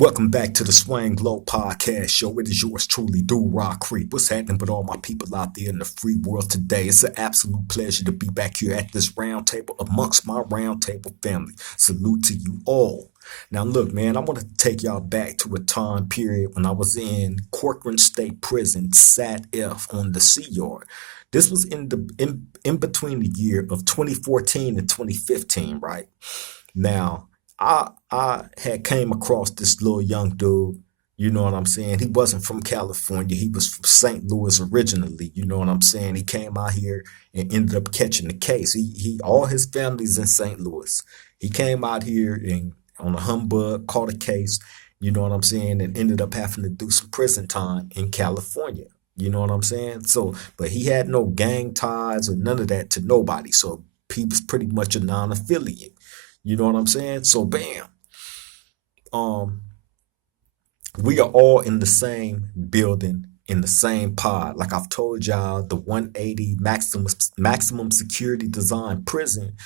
Welcome back to the Swang Low Podcast Show. It is yours truly, Do Rock Crip. What's happening with all my people out there in the free world today? It's an absolute pleasure to be back here at this round table amongst my round table family. Salute to you all. Now, look, man, I want to take y'all back to a time period when I was in Corcoran State Prison, Sat F on the Sea Yard. This was in between the year of 2014 and 2015, right? Now, I had came across this little young dude, you know what I'm saying? He wasn't from California. He was from St. Louis originally, you know what I'm saying? He came out here and ended up catching the case. He all his family's in St. Louis. He came out here and on a humbug, caught a case, you know what I'm saying, and ended up having to do some prison time in California. You know what I'm saying? So, but he had no gang ties or none of that to nobody. So he was pretty much a non-affiliate. You know what I'm saying? So bam. Um, we are all in the same building, in the same pod. Like I've told y'all, the 180 maximum security design prison,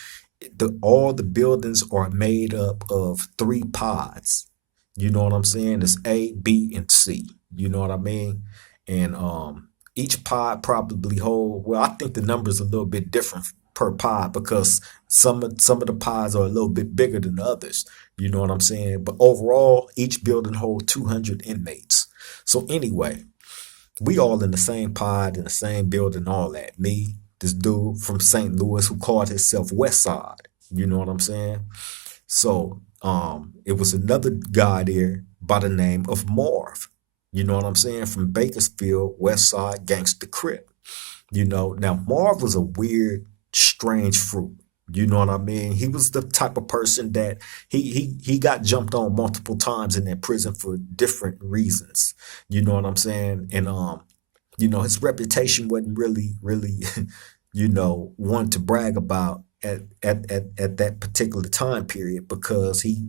all the buildings are made up of three pods. You know what I'm saying? It's A, B, and C. You know what I mean? And each pod probably hold, well, I think the number is a little bit different per pod because some of the pods are a little bit bigger than others. You know what I'm saying? But overall, each building holds 200 inmates. So anyway, we all in the same pod, in the same building, all that. Me, this dude from St. Louis who called himself West Side. You know what I'm saying? So it was another guy there by the name of Marv. You know what I'm saying? From Bakersfield, West Side, Gangsta Crip. You know, now Marv was a weird, strange fruit. You know what I mean? He was the type of person that he got jumped on multiple times in that prison for different reasons. You know what I'm saying? And you know, his reputation wasn't really, one to brag about at that particular time period because he,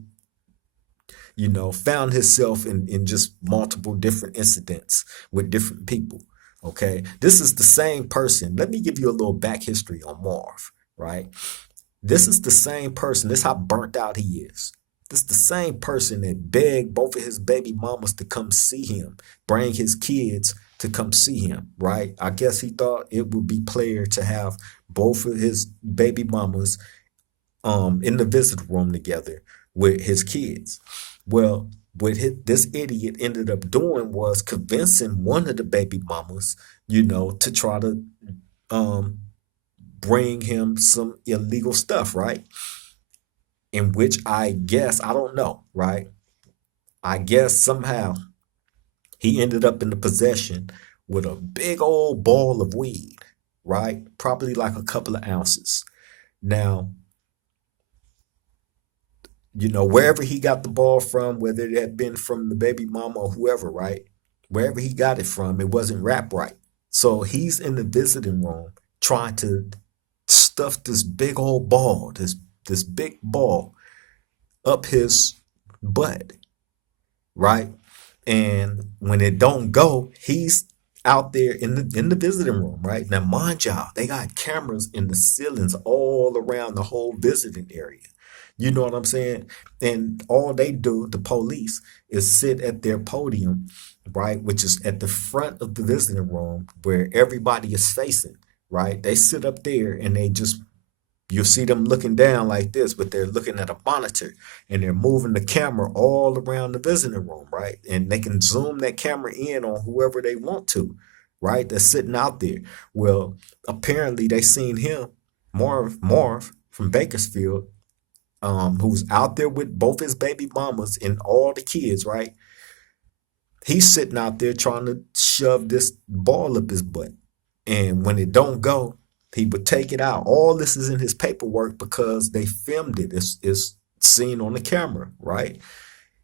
found himself in just multiple different incidents with different people. Okay. This is the same person. Let me give you a little back history on Marv, right? This is the same person. This is how burnt out he is. This is the same person that begged both of his baby mamas to come see him, bring his kids to come see him, right? I guess he thought it would be player to have both of his baby mamas in the visitor room together with his kids. Well, what this idiot ended up doing was convincing one of the baby mamas, to try to um, bring him some illegal stuff, right? In which I guess, I don't know, right? I guess somehow he ended up in the possession with a big old ball of weed, right? Probably like a couple of ounces. Now, wherever he got the ball from, whether it had been from the baby mama or whoever, right? Wherever he got it from, it wasn't wrapped right. So he's in the visiting room trying to stuff this big old ball, this big ball up his butt, right? And when it don't go, he's out there in the visiting room, right? Now, mind y'all, they got cameras in the ceilings all around the whole visiting area. You know what I'm saying? And all they do, the police, is sit at their podium, right, which is at the front of the visiting room where everybody is facing, right? They sit up there and they just you'll see them looking down like this, but they're looking at a monitor and they're moving the camera all around the visiting room, right? And they can zoom that camera in on whoever they want to, right? That's sitting out there. Well, apparently they seen him, Marv from Bakersfield, who's out there with both his baby mamas and all the kids, right? He's sitting out there trying to shove this ball up his butt. And when it don't go, he would take it out. All this is in his paperwork because they filmed it. It's seen on the camera, right?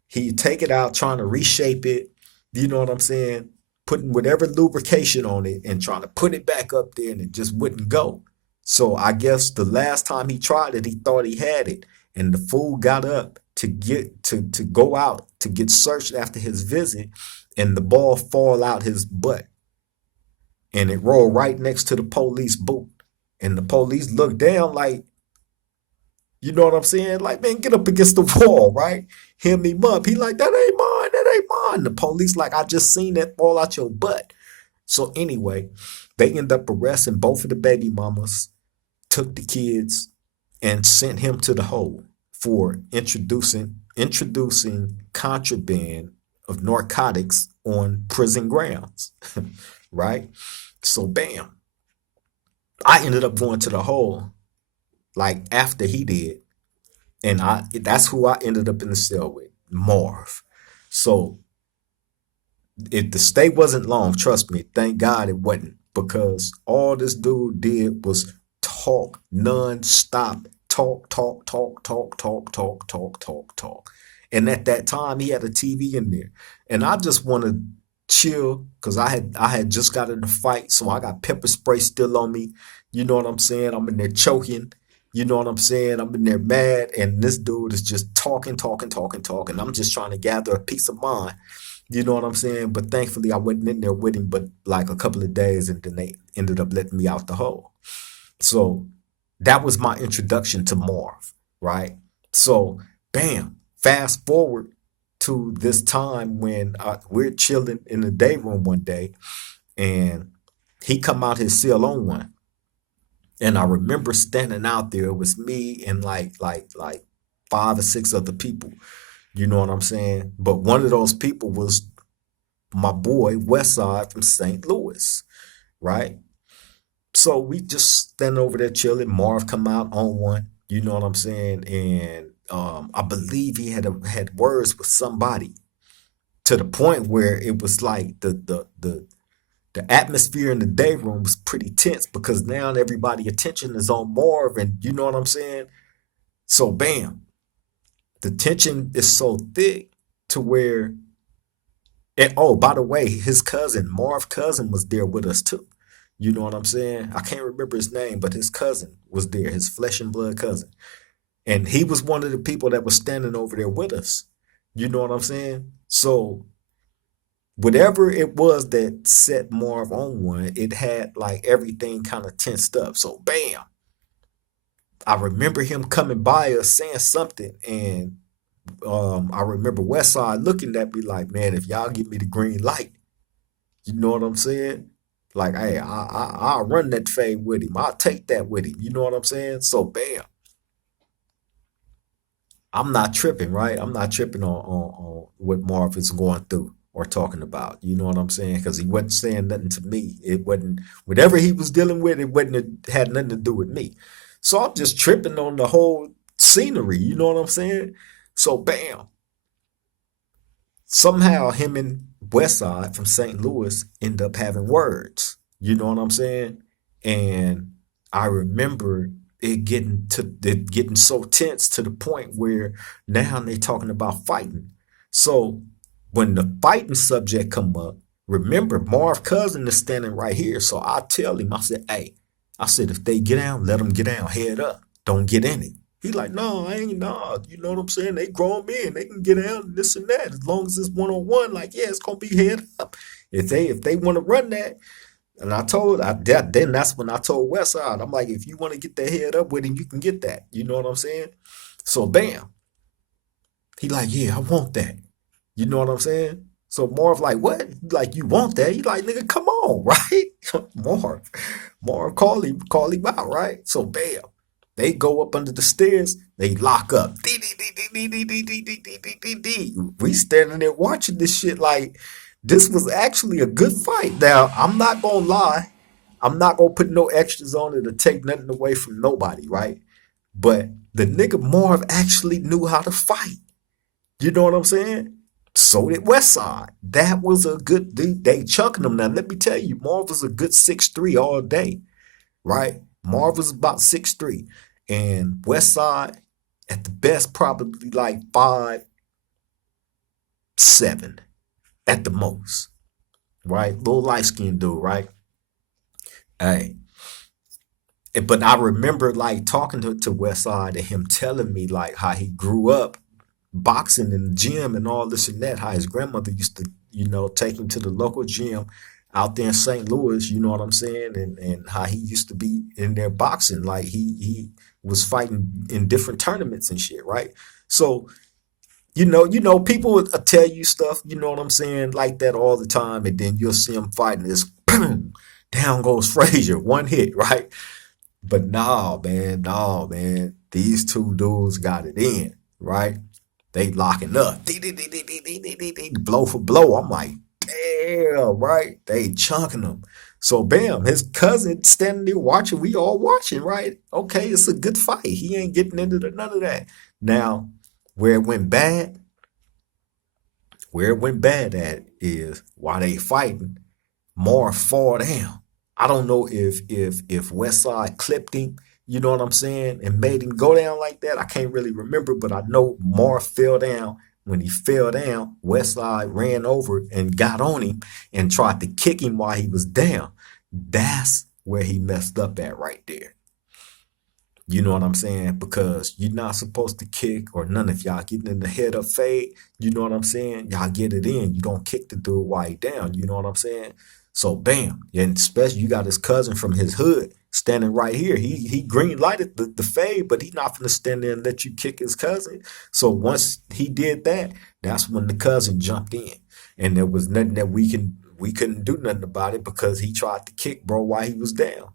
He'd take it out, trying to reshape it, you know what I'm saying? Putting whatever lubrication on it and trying to put it back up there and it just wouldn't go. So I guess the last time he tried it, he thought he had it. And the fool got up to get to go out to get searched after his visit, and the ball fall out his butt. And it rolled right next to the police boot. And the police looked down like, You know what I'm saying? Like, man, get up against the wall, right? Hem him up. He like, that ain't mine, that ain't mine. The police like, I just seen that fall out your butt. So anyway, they end up arresting both of the baby mamas, took the kids, and sent him to the hole for introducing contraband of narcotics on prison grounds. Right? So bam, I ended up going to the hole like after he did, and I that's who I ended up in the cell with, Marv. So if the stay wasn't long, trust me, thank God it wasn't, because all this dude did was talk non-stop, talk. And at that time, he had a TV in there, and I just want to chill because I had just got in a fight, so I got pepper spray still on me. You know what I'm saying? I'm in there choking. You know what I'm saying? I'm in there mad, and this dude is just talking. I'm just trying to gather a peace of mind. You know what I'm saying? But thankfully, I wasn't in there with him, but like a couple of days, and then they ended up letting me out the hole. So that was my introduction to Marv, right? So, bam, fast forward to this time when we're chilling in the day room one day, and he come out his cell on one, and I remember standing out there. It was me and like 5 or 6 other people. You know what I'm saying? But one of those people was my boy Westside from St. Louis, right? So we just standing over there chilling. Marv come out on one. You know what I'm saying? And I believe he had words with somebody to the point where it was like the atmosphere in the day room was pretty tense because now everybody attention is on Marv, and you know what I'm saying? So bam, the tension is so thick to where, and oh, by the way, his cousin, Marv cousin, was there with us too. You know what I'm saying? I can't remember his name, but his cousin was there, his flesh and blood cousin. And he was one of the people that was standing over there with us. You know what I'm saying? So whatever it was that set Marv on one, it had like everything kind of tensed up. So bam, I remember him coming by us saying something, and I remember Westside looking at me like, man, if y'all give me the green light, you know what I'm saying? Like, hey, I'll run that fade with him. I'll take that with him. You know what I'm saying? So bam, I'm not tripping, right? I'm not tripping on what Marv is going through or talking about. You know what I'm saying? Because he wasn't saying nothing to me. It wasn't whatever he was dealing with. It wasn't it had nothing to do with me. So I'm just tripping on the whole scenery. You know what I'm saying? So bam, somehow him and Westside from St. Louis end up having words. You know what I'm saying? And I remember it getting so tense to the point where now they talking about fighting. So when the fighting subject come up, remember Marv cousin is standing right here. So I tell him, I said, hey, I said if they get down, let them get down, head up, don't get in it. He like, no, I ain't nah. You know what I'm saying? They grown men, they can get down and this and that. As long as it's 1-on-1, like, yeah, it's gonna be head up. If they want to run that, and then that's when I told Westside, I'm like, if you want to get that head up with him, you can get that. You know what I'm saying? So bam, he like, yeah, I want that. You know what I'm saying? So Marv like, what? He like, you want that? He like, nigga, come on, right? Marv, Marv, call him out, right? So bam, they go up under the stairs, they lock up. We standing there watching this shit like this was actually a good fight. Now, I'm not gonna lie, I'm not gonna put no extras on it or take nothing away from nobody, right? But the nigga Marv actually knew how to fight. You know what I'm saying? So did Westside. That was a good dude. They chucking them. Now, let me tell you, Marv was a good 6'3" all day, right? Marv was about 6'3", and Westside at the best probably like 5'7" at the most, right? Little light skinned dude, right? Hey, but I remember like talking to Westside and him telling me like how he grew up boxing in the gym and all this and that. How his grandmother used to, take him to the local gym out there in St. Louis. You know what I'm saying? And how he used to be in there boxing. Like he was fighting in different tournaments and shit, right? So people will tell you stuff, you know what I'm saying, like that all the time, and then you'll see them fighting this, boom, down goes Frazier, one hit, right? But no, man, these two dudes got it in, right? They locking up, blow for blow. I'm like, damn, right? They chunking them. So bam, his cousin standing there watching. We all watching, right? Okay, it's a good fight. He ain't getting into none of that. Now, where it went bad, where it went bad at is while they fighting, Marv fall down. I don't know if Westside clipped him, you know what I'm saying, and made him go down like that. I can't really remember, but I know Marv fell down. When he fell down, Westside ran over and got on him and tried to kick him while he was down. That's where he messed up at right there. You know what I'm saying? Because you're not supposed to kick, or none of y'all getting in the head up fade. You know what I'm saying? Y'all get it in. You don't kick the dude while he down. You know what I'm saying? So bam. And especially you got his cousin from his hood standing right here. He green lighted the fade, but he not gonna stand there and let you kick his cousin. So once he did that, that's when the cousin jumped in. And there was nothing that we couldn't do nothing about it because he tried to kick bro while he was down.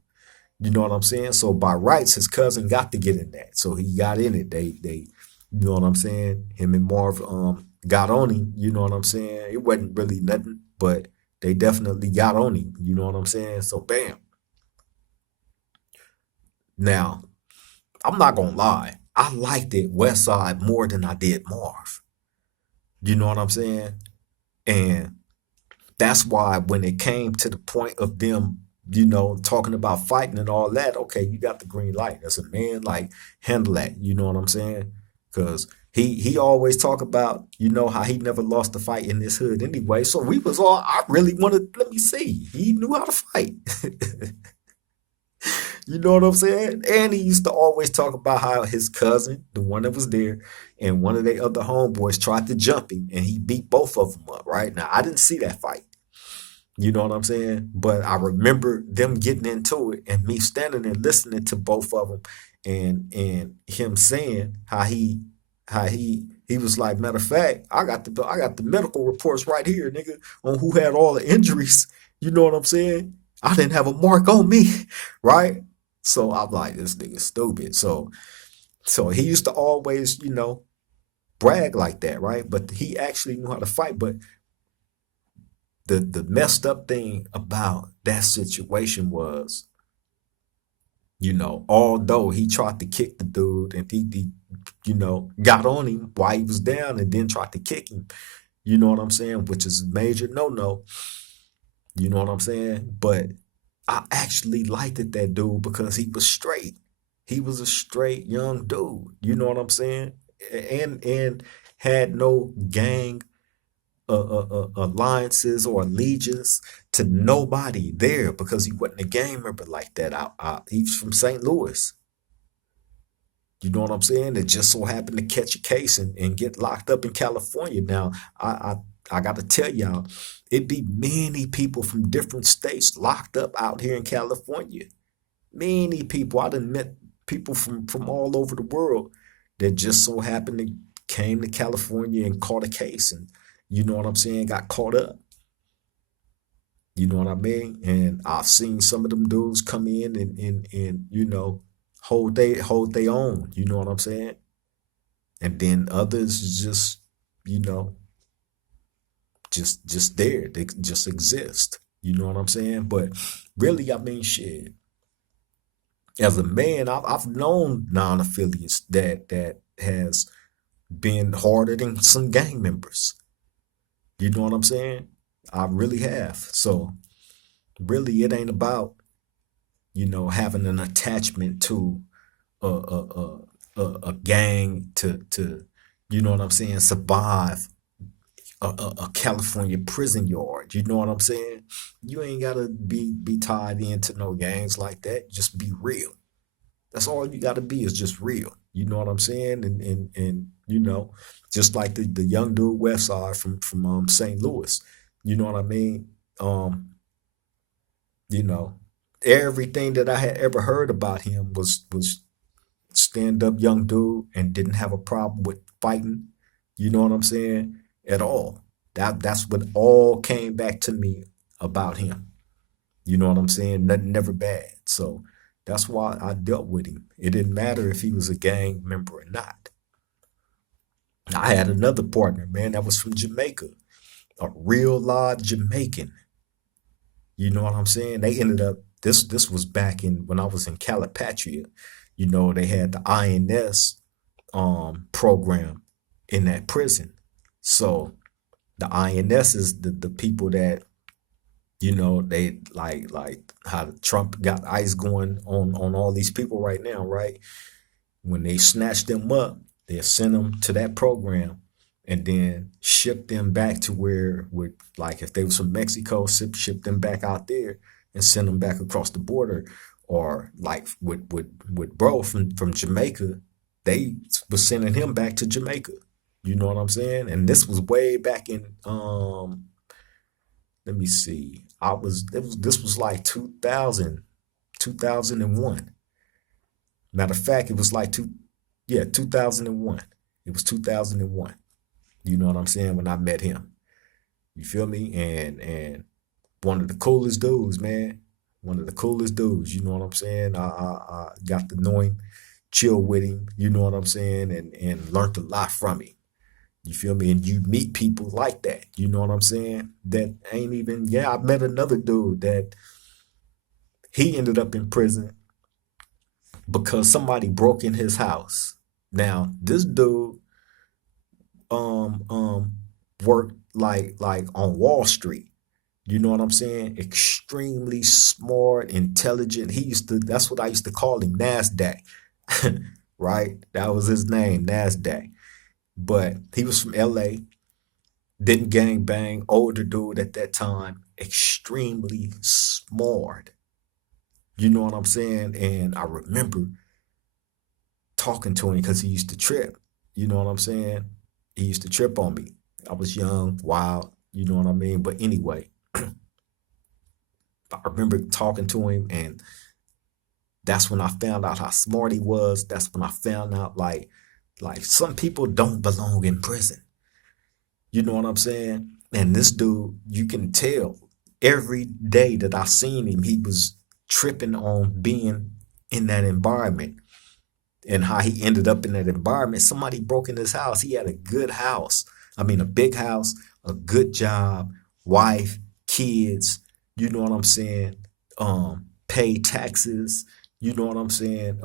You know what I'm saying? So by rights, his cousin got to get in that. So he got in it. You know what I'm saying? Him and Marv got on him. You know what I'm saying? It wasn't really nothing, but they definitely got on him. You know what I'm saying? So bam. Now, I'm not gonna lie. I liked it Westside more than I did Marv. You know what I'm saying? And that's why when it came to the point of them, talking about fighting and all that, okay, you got the green light. As a man, like, handle that. You know what I'm saying? Because he always talk about, how he never lost a fight in this hood anyway. So we was all, I really wanted, let me see. He knew how to fight. You know what I'm saying? And he used to always talk about how his cousin, the one that was there, and one of their other homeboys tried to jump him, and he beat both of them up, right? Now, I didn't see that fight. You know what I'm saying? But I remember them getting into it and me standing there listening to both of them, and him saying how he was like, matter of fact, I got the medical reports right here, nigga, on who had all the injuries. You know what I'm saying? I didn't have a mark on me, right? So I'm like, this nigga stupid. So he used to always, brag like that, right? But he actually knew how to fight. But the messed up thing about that situation was, although he tried to kick the dude and he got on him while he was down and then tried to kick him, you know what I'm saying? Which is a major no-no. You know what I'm saying? But I actually liked it, that dude, because he was straight. He was a straight young dude. You know what I'm saying? And had no gang alliances or allegiance to nobody there because he wasn't a gang member like that. He's from St. Louis. You know what I'm saying? It just so happened to catch a case and get locked up in California. Now, I I, I got to tell y'all, it be many people from different states locked up out here in California. Many people. I done met people from all over the world that just so happened to came to California and caught a case, and you know what I'm saying, got caught up. You know what I mean? And I've seen some of them dudes come in and hold they own. You know what I'm saying? And then others just you know just there. They just exist. You know what I'm saying? But really, I mean, shit. As a man, I've known non-affiliates that has been harder than some gang members. You know what I'm saying? I really have. So really, it ain't about having an attachment to a gang to you know what I'm saying, survive a California prison yard. You know what I'm saying? You ain't gotta be tied into no gangs like that. Just be real. That's all you gotta be, is just real. You know what I'm saying? And just like the young dude Westside from St. Louis. You know what I mean? Um, you know, everything that I had ever heard about him was stand up young dude and didn't have a problem with fighting. You know what I'm saying? At all. That's what all came back to me about him. You know what I'm saying? Nothing never bad. So that's why I dealt with him. It didn't matter if he was a gang member or not. I had another partner, man, that was from Jamaica, a real live Jamaican. You know what I'm saying? They ended up this was back in when I was in Calipatria. You know, they had the INS program in that prison. So the INS is the people that, you know, they like how Trump got ICE going on all these people right now, right? When they snatch them up, they'll send them to that program and then ship them back to where would, like if they was from Mexico, ship them back out there and send them back across the border. Or like with bro from Jamaica, they was sending him back to Jamaica. You know what I'm saying? And this was way back in let me see. This was like 2000, 2001. Matter of fact, it was like 2001. It was 2001. You know what I'm saying? When I met him. You feel me? And one of the coolest dudes, man. One of the coolest dudes. You know what I'm saying? I got to know him, chill with him. You know what I'm saying? And learned a lot from him. You feel me? And you meet people like that. You know what I'm saying? That ain't even. Yeah, I met another dude that he ended up in prison because somebody broke in his house. Now this dude um um worked like on Wall Street. You know what I'm saying? Extremely smart, intelligent. He used to, that's what I used to call him, NASDAQ. Right? That was his name, NASDAQ. But he was from LA, didn't gang bang, older dude at that time, extremely smart. You know what I'm saying? And I remember talking to him because he used to trip. You know what I'm saying? He used to trip on me. I was young, wild, you know what I mean? But anyway, I remember talking to him, and that's when I found out how smart he was. That's when I found out like some people don't belong in prison. You know what I'm saying? And this dude, you can tell every day that I seen him, he was tripping on being in that environment and how he ended up in that environment. Somebody broke in his house. He had a good house. I mean, a big house, a good job, wife, kids. You know what I'm saying? Pay taxes. You know what I'm saying?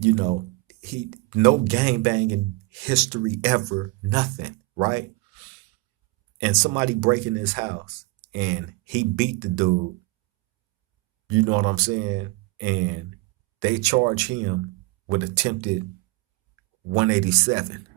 You know, he no gang banging history ever, nothing, right? And somebody breaking his house and he beat the dude. You know what I'm saying? And they charge him with attempted 187.